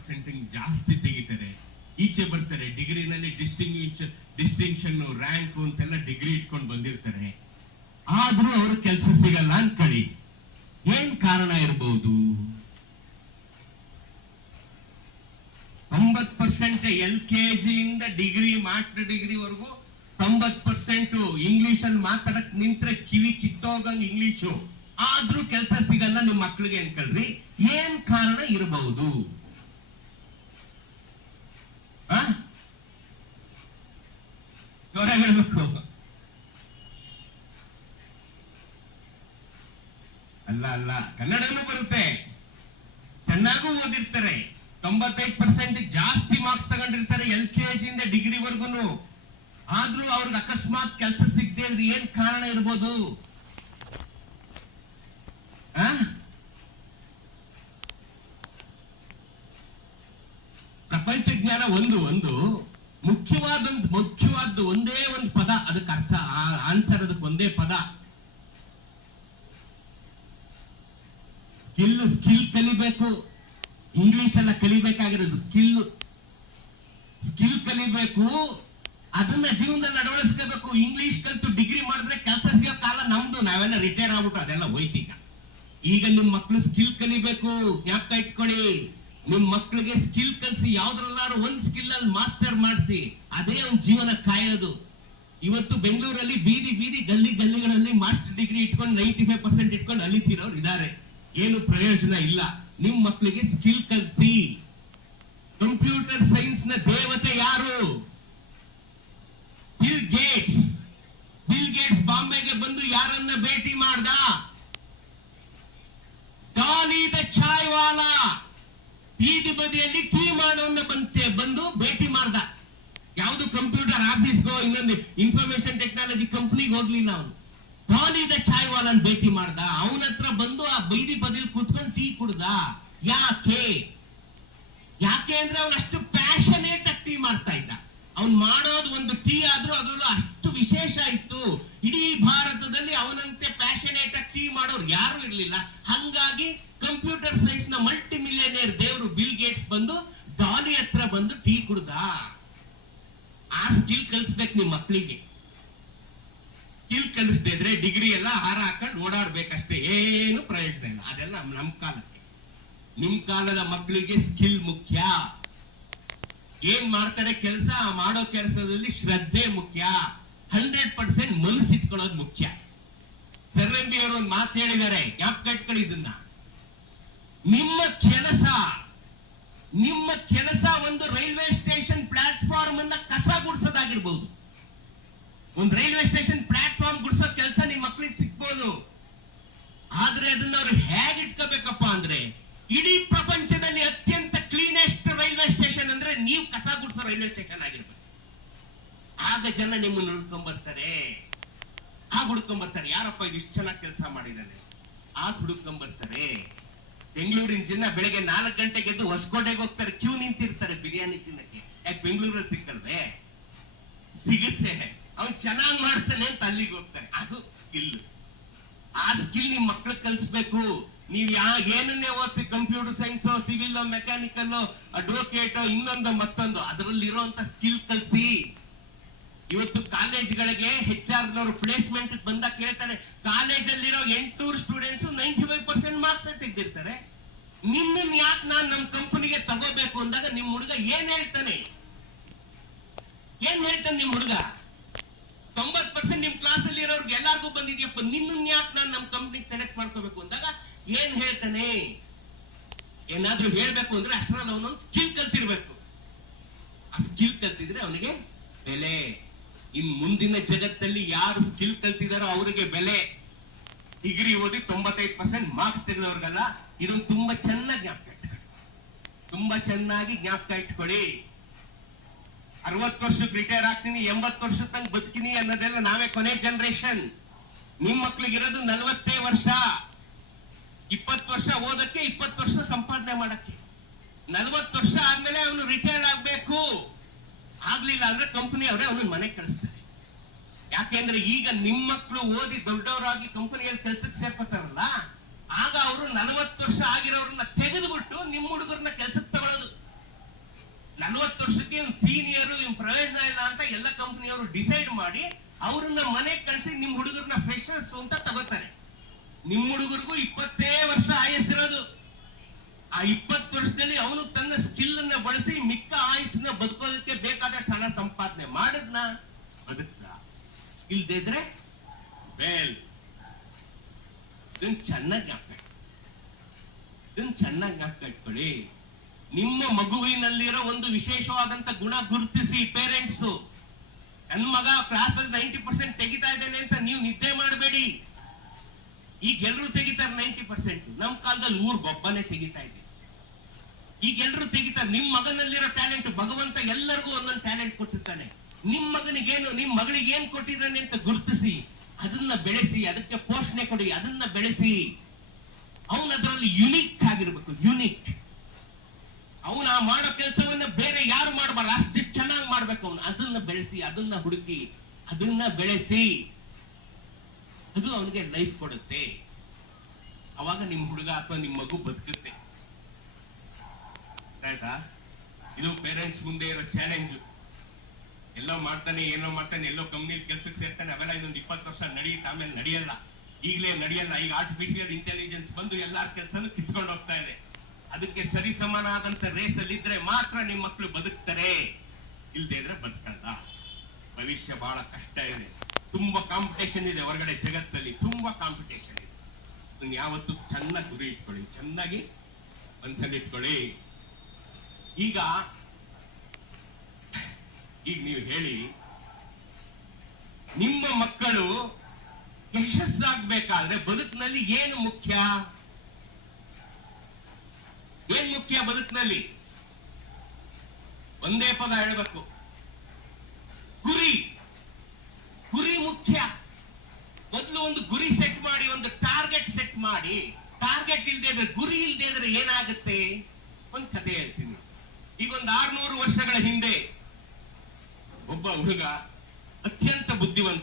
Percent ಜಾಸ್ತಿ ತೆಗಿತಾರೆ. ಈಚೆ ಬರ್ತಾರೆ, ಡಿಗ್ರಿನಲ್ಲಿ ಡಿಸ್ಟಿಂಗ್ವಿಷನ್ ಡಿಸ್ಟಿಂಕ್ಷನ್ ರ್ಯಾಂಕ್ ಅಂತೆಲ್ಲ ಡಿಗ್ರಿ ಇಟ್ಕೊಂಡು ಬಂದಿರ್ತಾರೆ. ಆದ್ರೂ ಅವ್ರ ಕೆಲಸ ಸಿಗಲ್ಲ ಅನ್ಕೊಳ್ಳಿ ಏನ್ ಕಾರಣ ಇರಬಹುದು ತೊಂಬತ್ ಪರ್ಸೆಂಟ್ ಎಲ್ ಕೆ ಜಿಯಿಂದ ಡಿಗ್ರಿ, ಮಾಸ್ಟರ್ ಡಿಗ್ರಿವರೆಗೂ ತೊಂಬತ್ ಪರ್ಸೆಂಟ್ ಇಂಗ್ಲಿಷ್ ಅಲ್ಲಿ ಮಾತಾಡಕ್ ನಿಂತ್ರೆ ಕಿವಿ ಕಿತ್ತೋಗಂಗ್ ಇಂಗ್ಲಿಷು. ಆದ್ರೂ ಕೆಲಸ ಸಿಗಲ್ಲ ನಿಮ್ ಮಕ್ಳಿಗೆ ಅನ್ಕಲ್ರಿ ಏನ್ ಕಾರಣ ಇರಬಹುದು ಜೋರ ಹೇಳ್ಬೇಕು ಅಲ್ಲ ಅಲ್ಲ. ಕನ್ನಡನೂ ಬರುತ್ತೆ. ಚೆನ್ನಾಗೂ ಓದಿರ್ತಾರೆ. ತೊಂಬತ್ತೈದು ಪರ್ಸೆಂಟ್ ಜಾಸ್ತಿ ಮಾರ್ಕ್ಸ್ ತಗೊಂಡಿರ್ತಾರೆ ಎಲ್ ಕೆ ಡಿಗ್ರಿ ಡಿಗ್ರಿವರೆಗೂ ಆದ್ರೂ ಅವ್ರಿಗೆ ಅಕಸ್ಮಾತ್ ಕೆಲಸ ಸಿಗದೆ ಇದ್ರೆ ಏನ್ ಕಾರಣ ಇರ್ಬೋದು? ಪ್ರಪಂಚ ಜ್ಞಾನ ಒಂದು ಒಂದು. ಮುಖ್ಯವಾದ ಮುಖ್ಯವಾದ ಒಂದೇ ಒಂದು ಪದ. ಅದಕ್ಕೆ ಅರ್ಥ ಆನ್ಸರ್ ಅದಕ್ಕೆ ಒಂದೇ ಪದ. ಸ್ಕಿಲ್ ಸ್ಕಿಲ್ ಕಲಿಬೇಕು ಇಂಗ್ಲಿಷ್ ಎಲ್ಲ ಕಲಿಬೇಕಾಗಿರೋದು ಸ್ಕಿಲ್. ಸ್ಕಿಲ್ ಕಲಿಬೇಕು, ಅದನ್ನ ಜೀವನದಲ್ಲಿ ಅಳವಡಿಸ್ಕೋಬೇಕು ಇಂಗ್ಲಿಷ್ ಕಲ್ತು ಡಿಗ್ರಿ ಮಾಡಿದ್ರೆ ಕೆಲಸ ಸಿಗೋ ಕಾಲ ನಮ್ದು, ನಾವೆಲ್ಲ ರಿಟೈರ್ ಆಗ್ಬಿಟ್ಟು ಅದೆಲ್ಲ ಹೋಯ್ತೀಗ. ಈಗ ನಿಮ್ ಮಕ್ಳು ಸ್ಕಿಲ್ ಕಲಿಬೇಕು, ಜ್ಞಾಪಕ ಇಟ್ಕೊಳ್ಳಿ. ನಿಮ್ ಮಕ್ಳಿಗೆ ಸ್ಕಿಲ್ ಕಲ್ಸಿ, ಯಾವ್ದ್ರಲ್ಲಾರು ಒಂದ್ ಸ್ಕಿಲ್ ಅಲ್ಲಿ ಮಾಸ್ಟರ್ ಮಾಡಿಸಿ, ಅದೇ ಅವ್ನ್ ಜೀವನ ಕಾಯೋದು. ಇವತ್ತು ಬೆಂಗಳೂರಲ್ಲಿ ಬೀದಿ ಬೀದಿ ಗಲ್ಲಿ ಗಲ್ಲಿಗಳಲ್ಲಿ ಮಾಸ್ಟರ್ ಡಿಗ್ರಿ ಇಟ್ಕೊಂಡು ನೈಂಟಿ ಫೈವ್ ಪರ್ಸೆಂಟ್ ಇಟ್ಕೊಂಡು ಅಲಿತಿರೋರು ಇದ್ದಾರೆ ಏನು ಪ್ರಯೋಜನ ಇಲ್ಲ. ನಿಮ್ ಮಕ್ಕಳಿಗೆ ಸ್ಕಿಲ್ ಕಲ್ಸಿ. ಕಂಪ್ಯೂಟರ್ ಸೈನ್ಸ್ನ ದೇವತೆ ಯಾರು? ಬಿಲ್ ಗೇಟ್ಸ್ ಬಿಲ್ ಗೇಟ್ಸ್ ಬಾಂಬೆಗೆ ಬಂದು ಯಾರನ್ನ ಭೇಟಿ ಮಾಡ್ದ? ಡಾಲಿ ದ ಚಾಯ್ ವಾಲಾ ಬೀದಿ ಬದಿಯಲ್ಲಿ ಟೀ ಮಾಡೋನ್ನ ಬಂತೆ, ಬಂದು ಭೇಟಿ ಮಾಡ್ದ. ಯಾವುದು ಕಂಪ್ಯೂಟರ್ ಆಫೀಸ್ಗೋ ಇನ್ನೊಂದು ಇನ್ಫಾರ್ಮೇಶನ್ ಟೆಕ್ನಾಲಜಿ ಕಂಪ್ನಿಗೆ ಹೋಗ್ಲಿಲ್ಲ ಅವನು. ಡಾಲಿ ದ ಚಾಯ್ ವಾಲನ್ ಭೇಟಿ ಮಾಡ್ದ. ಅವನ ಹತ್ರ ಬಂದು ಆ ಬೈದಿ ಬದಿಲ್ ಕುತ್ಕೊಂಡು ಟೀ ಕುಡ್ದ. ಯಾಕೆ? ಯಾಕೆ ಅಂದ್ರೆ ಅವನು ಅಷ್ಟು ಪ್ಯಾಷನೇಟ್ ಆಗಿ ಟೀ ಮಾಡ್ತಾ ಇದ್ದ. ಅವ್ನು ಮಾಡೋದು ಒಂದು ಟೀ ಆದ್ರೂ ಅದ್ರಲ್ಲೂ ಅಷ್ಟು ವಿಶೇಷ ಇತ್ತು. ಇಡೀ ಭಾರತದಲ್ಲಿ ಅವನಂತೆ ಪ್ಯಾಷನೇಟ್ ಆಗಿ ಟೀ ಮಾಡೋರು ಯಾರು ಇರ್ಲಿಲ್ಲ. ಹಂಗಾಗಿ ಕಂಪ್ಯೂಟರ್ ಸೈನ್ಸ್ನ ಮಲ್ಟಿ ಮಿಲಿಯನೇರ್ ದೇವರು ಬಿಲ್ ಗೇಟ್ಸ್ ಬಂದು ಡಾಲಿ ಹತ್ರ ಬಂದು ಟೀ ಕುಡ್ದ. ಆ ಸ್ಕಿಲ್ ಕಲಿಸ್ಬೇಕು ನಿಮ್ ಮಕ್ಕಳಿಗೆ ಸ್ಕಿಲ್ ಕಲಿಸ್ದೇ ಇದ್ರೆ ಡಿಗ್ರಿ ಎಲ್ಲ ಹಾರ ಹಾಕೊಂಡು ಓಡಾಡ್ಬೇಕಷ್ಟೇ, ಏನು ಪ್ರಯೋಜನ ಇಲ್ಲ. ಅದೆಲ್ಲ ನಮ್- ಕಾಲಕ್ಕೆ. ನಿಮ್ ಕಾಲದ ಮಕ್ಕಳಿಗೆ ಸ್ಕಿಲ್ ಮುಖ್ಯ. ಏನ್ ಮಾಡ್ತಾರೆ ಕೆಲಸ? ಮಾಡೋ ಕೆಲಸದಲ್ಲಿ ಶ್ರದ್ಧೆ ಮುಖ್ಯ. ಹಂಡ್ರೆಡ್ ಪರ್ಸೆಂಟ್ ಮನಸ್ಸಿಟ್ಕೊಳ್ಳೋದು ಮುಖ್ಯ. ಸರ್ವೆಂಬಿ ಅವರು ಒಂದು ಮಾತು ಹೇಳಿದ್ದಾರೆ, ಯಾಕೆ ಇದನ್ನ ನಿಮ್ಮ ಕೆಲಸ ನಿಮ್ಮ ಕೆಲಸ ಒಂದು ರೈಲ್ವೆ ಸ್ಟೇಷನ್ ಪ್ಲಾಟ್ಫಾರ್ಮ್ ಅನ್ನ ಕಸ ಗುಡಿಸೋದಾಗಿರ್ಬೋದು. ಒಂದು ರೈಲ್ವೆ ಸ್ಟೇಷನ್ ಪ್ಲಾಟ್ಫಾರ್ಮ್ ಗುಡಿಸೋ ಕೆಲಸ ನಿಮ್ ಮಕ್ಳಿಗೆ ಸಿಗ್ಬೋದು. ಆದ್ರೆ ಅದನ್ನ ಅವ್ರು ಹೇಗ್ ಇಟ್ಕೋಬೇಕಪ್ಪ ಅಂದ್ರೆ, ಇಡೀ ಪ್ರಪಂಚದಲ್ಲಿ ಅತ್ಯಂತ ಕ್ಲೀನೆಸ್ಟ್ ರೈಲ್ವೆ ಸ್ಟೇಷನ್ ಅಂದ್ರೆ ನೀವು ಕಸ ಗುಡ್ಸೋ ರೈಲ್ವೆ ಸ್ಟೇಷನ್ ಆಗಿರ್ಬೇಕು. ಆಗ ಜನ ನಿಮ್ಮನ್ನು ಹುಡ್ಕೊಂಡ್ ಬರ್ತಾರೆ ಆಗ ಹುಡ್ಕೊಂಡ್ ಬರ್ತಾರೆ ಯಾರಪ್ಪ ಇದು ಇಷ್ಟು ಚೆನ್ನಾಗಿ ಕೆಲಸ ಮಾಡಿದಾನೆ ಆಗ ಹುಡ್ಕೊಂಡ್ ಬರ್ತಾರೆ ಬೆಂಗಳೂರಿನ ಜನ ಬೆಳಗ್ಗೆ ನಾಲ್ಕು ಗಂಟೆಗೆ ಎದ್ದು ಹೊಸಕೋಟೆಗೆ ಹೋಗ್ತಾರೆ. ಕ್ಯೂ ನಿಂತಿರ್ತಾರೆ ಬಿರಿಯಾನಿ ತಿನ್ನಕ್ಕೆ. ಯಾಕೆ ಬೆಂಗಳೂರಲ್ಲಿ ಸಿಕ್ಕಲ್ವೇ? ಸಿಗುತ್ತೆ. ಅವ್ನು ಚೆನ್ನಾಗ್ ಮಾಡ್ತಾನೆ ಅಂತ ಅಲ್ಲಿಗೆ ಹೋಗ್ತಾನೆ. ಅದು ಸ್ಕಿಲ್ ಆ ಸ್ಕಿಲ್ ನಿಮ್ ಮಕ್ಳಿಗೆ ಕಲಿಸ್ಬೇಕು. ನೀವ್ ಯಾ ಏನನ್ನೇ ಓದಿಸಿ computer science civil mechanical advocate ಇನ್ನೊಂದು ಮತ್ತೊಂದು ಅದರಲ್ಲಿ ಇರುವಂತ ಸ್ಕಿಲ್ ಕಲಿಸಿ. ಇವತ್ತು ಕಾಲೇಜ್ಗಳಿಗೆ ಹೆಚ್ ನವರು ಪ್ಲೇಸ್ಮೆಂಟ್ ಬಂದಾಗ ಕೇಳ್ತಾರೆ, ಕಾಲೇಜಲ್ಲಿರೋ ಎಂಟುನೂರು students ninety five percent marks ತೆಗೆದಿರ್ತಾರೆ ನಿಮ್ಮನ್ನ ಯಾಕೆ ನಾನ್ ನಮ್ ಕಂಪನಿಗೆ ತಗೋಬೇಕು? ಅಂದಾಗ ನಿಮ್ ಹುಡುಗ ಏನ್ ಹೇಳ್ತಾನೆ? ಏನ್ ಹೇಳ್ತಾನೆ ನಿಮ್ ಹುಡುಗ? ತೊಂಬತ್ ಪರ್ಸೆಂಟ್ ನಿಮ್ ಕ್ಲಾಸ್ ಅಲ್ಲಿ ಇರೋರ್ಗೆ ಎಲ್ಲಾರ್ಗೂ ಬಂದಿದ್ಯಪ್ಪ ನಿನ್ನ ಯಾಕೆ ನಾನು ನಮ್ ಕಂಪ್ನಿಗೆ ಸೆಲೆಕ್ಟ್ ಮಾಡ್ಕೋಬೇಕು ಅಂದಾಗ ಏನ್ ಹೇಳ್ತಾನೆ? ಏನಾದ್ರೂ ಹೇಳ್ಬೇಕು ಅಂದ್ರೆ ಅಷ್ಟರಲ್ಲಿ ಅವನೊಂದು ಸ್ಕಿಲ್ ಕಲ್ತಿರ್ಬೇಕು. ಆ ಸ್ಕಿಲ್ ಕಲ್ತಿದ್ರೆ ಅವನಿಗೆ ಬೆಲೆ. ಇನ್ ಮುಂದಿನ ಜಗತ್ತಲ್ಲಿ ಯಾರು ಸ್ಕಿಲ್ ಕಲ್ತಿದಾರೋ ಅವರಿಗೆ ಬೆಲೆ. ಡಿಗ್ರಿ ಓದಿ ತೊಂಬತ್ತೈದು ಪರ್ಸೆಂಟ್ ಮಾರ್ಕ್ಸ್ ತೆಗೆದವ್ರಿಗಲ್ಲ, ಇದೊಂದು ತುಂಬಾ ಚೆನ್ನಾಗಿ ಜ್ಞಾಪಕ ಇಟ್ಕೊಳ್ಳಿ. ತುಂಬಾ ಚೆನ್ನಾಗಿ ಜ್ಞಾಪಕ ಇಟ್ಕೊಳ್ಳಿ. ಅರವತ್ತು ವರ್ಷಕ್ಕೆ ರಿಟೈರ್ ಆಗ್ತೀನಿ, ಎಂಬತ್ತು ವರ್ಷದ ತನಕ ಬದುಕಿನಿ ಅನ್ನೋದೆಲ್ಲ ನಾವೇ ಕೊನೆ ಜನರೇಷನ್ ನಿಮ್ ಮಕ್ಳಿಗಿರೋದು ನಲವತ್ತೇ ವರ್ಷ. ಇಪ್ಪತ್ತು ವರ್ಷ ಓದಕ್ಕೆ, ಇಪ್ಪತ್ತು ವರ್ಷ ಸಂಪಾದನೆ ಮಾಡಕ್ಕೆ. ನಲ್ವತ್ತು ವರ್ಷ ಆದ್ಮೇಲೆ ಅವನು ರಿಟೈರ್ಡ್ ಆಗ್ಬೇಕು. ಆಗ್ಲಿಲ್ಲ ಅಂದ್ರೆ ಕಂಪನಿ ಅವರೇ ಅವನ ಮನೆ ಕಳಿಸ್ತಾರೆ. ಯಾಕೆಂದ್ರೆ ಈಗ ನಿಮ್ಮ ಮಕ್ಕಳು ಓದಿ ದೊಡ್ಡವರಾಗಿ ಕಂಪನಿಯಲ್ಲಿ ಕೆಲ್ಸಕ್ಕೆ ಸೇರ್ಕೋತಾರಲ್ಲ, ಆಗ ಅವರು ನಲವತ್ತು ವರ್ಷ ಆಗಿರೋರನ್ನ ತೆಗೆದುಬಿಟ್ಟು ನಿಮ್ ಹುಡುಗರನ್ನ ತಗೊಳ್ಳೋದು ನಲ್ವತ್ತು ವರ್ಷಕ್ಕೆ ಸೀನಿಯರ್ ಇವ್ ಪ್ರಯೋಜನ ಇಲ್ಲ ಅಂತ ಎಲ್ಲ ಕಂಪ್ನಿಯವರು ಡಿಸೈಡ್ ಮಾಡಿ ಅವ್ರನ್ನ ಮನೆ ಕಳಿಸಿ ನಿಮ್ ಹುಡುಗರನ್ನ ಫ್ರೆಶರ್ಸ್ ಅಂತ ತಗೋತಾರೆ. ನಿಮ್ ಹುಡುಗರಿಗೂ ಇಪ್ಪತ್ತೇ ವರ್ಷ ಆಯಸ್ಸಿರೋದು. ಆ ಇಪ್ಪತ್ತು ವರ್ಷದಲ್ಲಿ ಅವನು ತನ್ನ ಸ್ಕಿಲ್ ಅನ್ನ ಬಳಸಿ ಮಿಕ್ಕ ಆಯಸ್ಸನ್ನ ಬದುಕೋದಕ್ಕೆ ಬೇಕಾದಷ್ಟು ಹಣ ಸಂಪಾದನೆ ಮಾಡದ್ನ? ಬದುಕ್ದ. ಇಲ್ದಿದ್ರೆ ಬೇಲ್ ಇದನ್ನ ಚೆನ್ನಾಗಿ ಹಾಕ ಇದನ್ನ ಚೆನ್ನಾಗಿ ಹಾಕ ಇಟ್ಕೊಳ್ಳಿ. ನಿಮ್ಮ ಮಗುವಿನಲ್ಲಿರೋ ಒಂದು ವಿಶೇಷವಾದಂತ ಗುಣ ಗುರುತಿಸಿ ಪೇರೆಂಟ್ಸ್ ನನ್ ಮಗ ಕ್ಲಾಸ್ ಅಲ್ಲಿ ನೈಂಟಿ ಪರ್ಸೆಂಟ್ ತೆಗಿತಾ ಇದ್ದೇನೆ ಅಂತ ನೀವು ನಿದ್ದೆ ಮಾಡಬೇಡಿ. ಈಗ ಎಲ್ರು ತೆಗಿತಾರೆ ನೈಂಟಿ ಪರ್ಸೆಂಟ್ ನಮ್ ಕಾಲದಲ್ಲಿ ಊರ್ ಗೊಬ್ಬನೇ ತೆಗಿತಾ ಇದೆ ಈಗ ಎಲ್ರು ತೆಗಿತಾರೆ. ನಿಮ್ ಮಗನಲ್ಲಿರೋ ಟ್ಯಾಲೆಂಟ್ ಭಗವಂತ ಎಲ್ಲರಿಗೂ ಒಂದೊಂದು ಟ್ಯಾಲೆಂಟ್ ಕೊಟ್ಟಿರ್ತಾನೆ. ನಿಮ್ ಮಗನಿಗೇನು, ನಿಮ್ ಮಗಳಿಗೆ ಏನ್ ಕೊಟ್ಟಿದ್ದಾನೆ ಅಂತ ಗುರುತಿಸಿ, ಅದನ್ನ ಬೆಳೆಸಿ, ಅದಕ್ಕೆ ಪೋಷಣೆ ಕೊಡಿ, ಅದನ್ನ ಬೆಳೆಸಿ. ಅವನದ್ರಲ್ಲಿ ಯುನಿಕ್ ಆಗಿರ್ಬೇಕು ಯುನಿಕ್ ಅವನ ಮಾಡೋ ಕೆಲಸವನ್ನ ಬೇರೆ ಯಾರು ಮಾಡಬಾರ್ದು? ಅಷ್ಟು ಚೆನ್ನಾಗಿ ಮಾಡ್ಬೇಕು ಅವನು. ಅದನ್ನ ಬೆಳೆಸಿ, ಅದನ್ನ ಹುಡುಕಿ, ಅದನ್ನ ಬೆಳೆಸಿ. ಅದು ಅವನಿಗೆ ಲೈಫ್ ಕೊಡುತ್ತೆ. ಅವಾಗ ನಿಮ್ ಹುಡುಗ ಅಥವಾ ನಿಮ್ ಮಗು ಬದುಕುತ್ತೆ. ಆಯ್ತಾ? ಇದು ಪೇರೆಂಟ್ಸ್ ಮುಂದೆ ಇರೋ ಚಾಲೆಂಜ್ ಎಲ್ಲೋ ಮಾಡ್ತಾನೆ, ಏನೋ ಮಾಡ್ತಾನೆ, ಎಲ್ಲೋ ಕಂಪ್ನಿ ಕೆಲ್ಸಕ್ಕೆ ಸೇರ್ತಾನೆ, ಅವೆಲ್ಲ ಇದೊಂದು ಇಪ್ಪತ್ತು ವರ್ಷ ನಡೆಯುತ್ತೆ ಆಮೇಲೆ ನಡೆಯಲ್ಲ. ಈಗಲೇ ನಡೆಯಲ್ಲ. ಈಗ ಆರ್ಟಿಫಿಷಿಯಲ್ ಇಂಟೆಲಿಜೆನ್ಸ್ ಬಂದು ಎಲ್ಲಾರ ಕೆಲಸನೂ ಕಿತ್ಕೊಂಡು ಹೋಗ್ತಾ ಇದೆ. ಅದಕ್ಕೆ ಸರಿ ಸಮನಾದಂತ ರೇಸ್ ಅಲ್ಲಿ ಇದ್ರೆ ಮಾತ್ರ ನಿಮ್ ಮಕ್ಕಳು ಬದುಕ್ತಾರೆ. ಇಲ್ದೇ ಇದ್ರೆ ಬದುಕಲ್ಲ. ಭವಿಷ್ಯ ಬಹಳ ಕಷ್ಟ ಇದೆ. ತುಂಬಾ ಕಾಂಪಿಟೇಷನ್ ಇದೆ ಹೊರಗಡೆ ಜಗತ್ತಲ್ಲಿ. ತುಂಬಾ ಕಾಂಪಿಟೇಷನ್ ಇದೆ. ಅದನ್ನ ಯಾವತ್ತು ಚೆನ್ನಾಗಿ ಗುರಿ ಇಟ್ಕೊಳ್ಳಿ. ಚೆನ್ನಾಗಿ ಮನ್ಸಲ್ಲಿ ಇಟ್ಕೊಳ್ಳಿ. ಈಗ ಈಗ ನೀವು ಹೇಳಿ, ನಿಮ್ಮ ಮಕ್ಕಳು ಯಶಸ್ಸಾಗಬೇಕಾದ್ರೆ ಬದುಕಿನಲ್ಲಿ ಏನು ಮುಖ್ಯ ಏನ್ ಮುಖ್ಯ ಬದುಕಿನಲ್ಲಿ ಒಂದೇ ಪದ ಹೇಳಬೇಕು. ಗುರಿ. ಗುರಿ ಮುಖ್ಯ. ಮೊದಲು ಒಂದು ಗುರಿ ಸೆಟ್ ಮಾಡಿ, ಒಂದು ಟಾರ್ಗೆಟ್ ಸೆಟ್ ಮಾಡಿ. ಟಾರ್ಗೆಟ್ ಇಲ್ಲದೆ ಇದ್ರೆ, ಗುರಿ ಇಲ್ಲದೆ ಇದ್ರೆ ಏನಾಗುತ್ತೆ? ಒಂದು ಕಥೆ ಹೇಳ್ತೀನಿ. ಈಗ ಒಂದು ಆರ್ನೂರು ವರ್ಷಗಳ ಹಿಂದೆ ಒಬ್ಬ ಹುಡುಗ ಅತ್ಯಂತ ಬುದ್ಧಿವಂತ